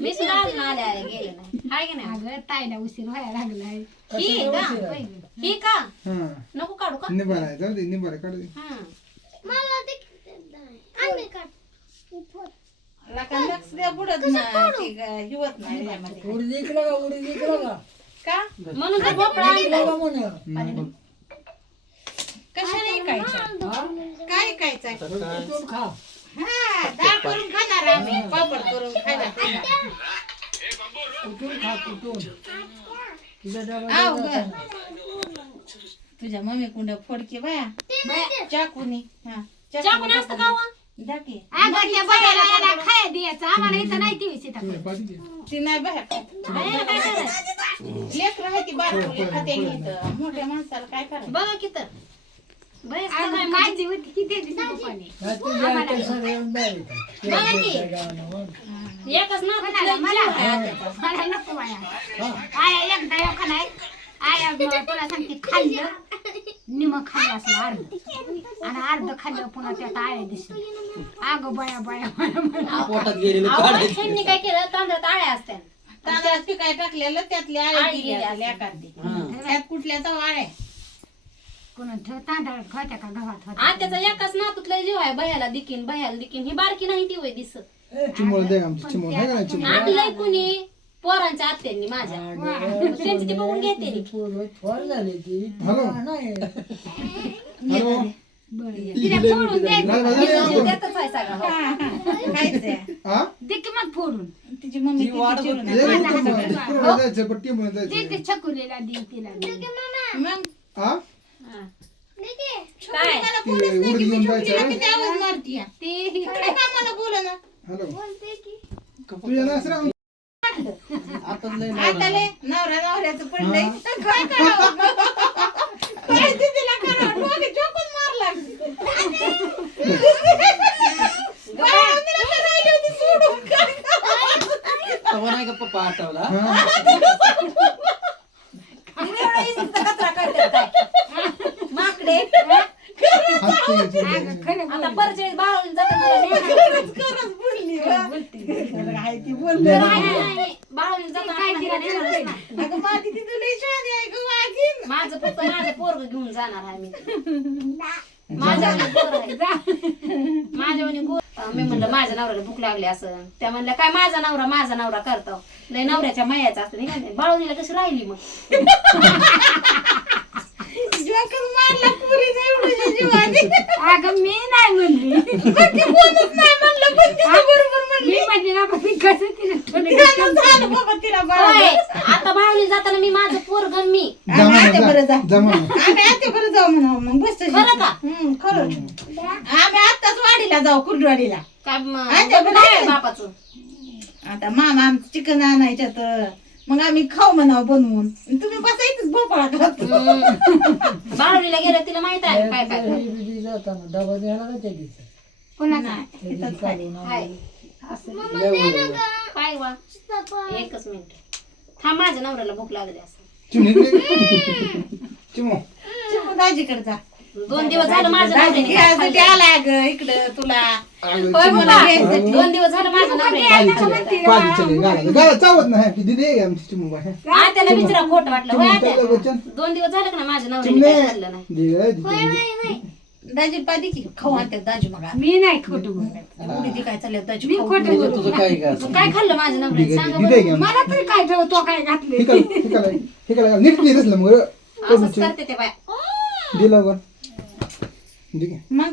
मी सुद्धा अजून आले आले गेले नाही हाय की नाही अगं ताईला उशीर व्हायला लागलाय. ही का ही का हा नको काढू का निभार आहे जाऊ दे निभार काढू दे लक्ष द्या बुडत नाही हिवत नाही यामध्ये. उडी जिंकला का उडी जिंकला का का म्हणून तर भोपळा आणलाय. का म्हण कशाने ऐकायचं हा काय ऐकायचं कुठून खा हा डाळ करून खाणार आम्ही पापड करून खायला कुठून खा कुठून तुझ्या डबा आव ग तुझ्या मम्मी कुंड फोडके बाया चाकूनी हा चाकून असतं का वा? दाकी अगं त्या बायाला याला खाया द्यायचं आम्हाला इथं नाही ती सीताफळ. ती नाही बाहेर बाहेर काय करायचं लेकर आहे ती बारकुली खाते इथं मोठ्या माणसाला काय करायचं बघा की तर बरेच अगं माझी होती किती सीताफळी. एकच ना मला नको बाया. आया एकदा एका नाही आया तुला सांगते खाल्लं निम खाल्लं असलं अर्ध आणि अर्ध खाल्लं पुन्हा त्यात आया दिसलं. अगं बाया बाया पोटात गेलेलं काढायचं. त्यांनी काय केलं तांदळात आळ्या असत्या तांदळात पिकाय टाकलेलं त्यातली आळी आळी दिली गेली असेल असेल. एखादी त्यात कुठल्या तर आळ्या कोणा तांदळात होत्या का गव्हात होत्या. आत्याचा एकाच नातूतला जीव आहे भयाला दिकीन ही बारकी नाही ती वय दिसत चिमोळ दे आमची चिमोळ आहे का नाही चिमोळ आणलंय कुणी पोरांच्या आत्यांनी माझ्या त्यांची ती बघून घेते नी. थोर झाली ती हॅलो नाही हॅलो तिला फोडून द्यायचं. त्यातच आहे सगळं खायचंय हा दे की मग फोडून तिची मम्मी ती वाट चिरून ये कुठं जायचं पट्टी म्हणून दे जायचं ते छकुलीला दे तिला दे. मग हा काय मला ती बोलत नाही उडी की मी घेऊन छोटीला जायचं किती आवाज मारतीये. ते काय कामाला बोला ना हॅलो तुझ्या नासरा आता लय आता लय नवऱ्याचं पडलंय काय करावं काय ते तिला करावं डोके चोकून मारला बाळा, तिला करायली होती सोडून काय करावं? तवा नाही का पप्पा आठवला माकडे अगं खरं आता परत बाळून जातात खरंच बोलली बा. हाय ती बोलली. बाळून जातात अगं माझी ती तुला शादी आहे गं वागीन. माझं फक्त माझं पोरग घेऊन जाणार आहे मी माझ्यावानी मी म्हणलं माझ्या नवऱ्याला भूक लागली असं त्या म्हणल्या काय माझा नवरा करतो लय नवऱ्याच्या मायाचा असतं नाही का बाळूनीला कशी राहिली मग जोकच मारला पुरीने एवढ्या जीवाने. अगं मी नाही म्हणली पण ती बोलत नाही म्हणलं पण ती बरोबर म्हणली. मी म्हणली ना पण कसं तिला झालं झालं बाबा तिला बाळा. होय, आता बाळूनी जाताना मी माझं पोरग मी आम्ही आत्या बरं जा. जमा आम्ही आत्या बरं जाऊ म्हणा मग बस तशी. खरं का? खरं आम्ही आत्ताच वाडीला जाऊ कुर्डवाडीला. काय आत्या बरं काय आहे. बापाचं आता मामा आमचं चिकन आणायच्या तर मग आम्ही खाऊ म्हणावं बनवून तुम्ही बसायचंच भोपळा खात. बाळूनीला गेलं तिला माहित आहे काय काय जाताना डबा द्यायला का त्या दिवशी कोणाचा हाय. काय वा एकच मिनिट थांब माझ्या नवऱ्याला भूक लागली असं चिमो चिमू दाजीकडे जा. 2 दिवस झालं माझं दाजी नवऱ्याने काय घ्यायसाठी खाल्लं. आलाय ग इकडं तुला. होय मुला, 2 दिवस झालं माझं नवऱ्याने पाणी चले गाला चावत नाही की दिदी आहे आमची चिमू बाय त्याला विचारा खोटं वाटलं होय आत्या? चिमू 2 दिवस झालं का ना माझ्या नवऱ्याने काय खाल्लं नाही चिमणे दाजी पादी की खाऊ आणतात दाजी मग आता. मी नाही खोटं बोलत उडी ती काय चालल्या दाजी मी खाऊ. खोटं त्याच्यात बोलत तुझं काय काय मग काय खाल्लं माझ्या नवऱ्याने सांगा दिदी बरं. घ्या मला तरी काय ठेवतो काय घातले हिकाला नीट नाही रसलं मग असंच करते ते बाय दिलं ग ठीक आहे मग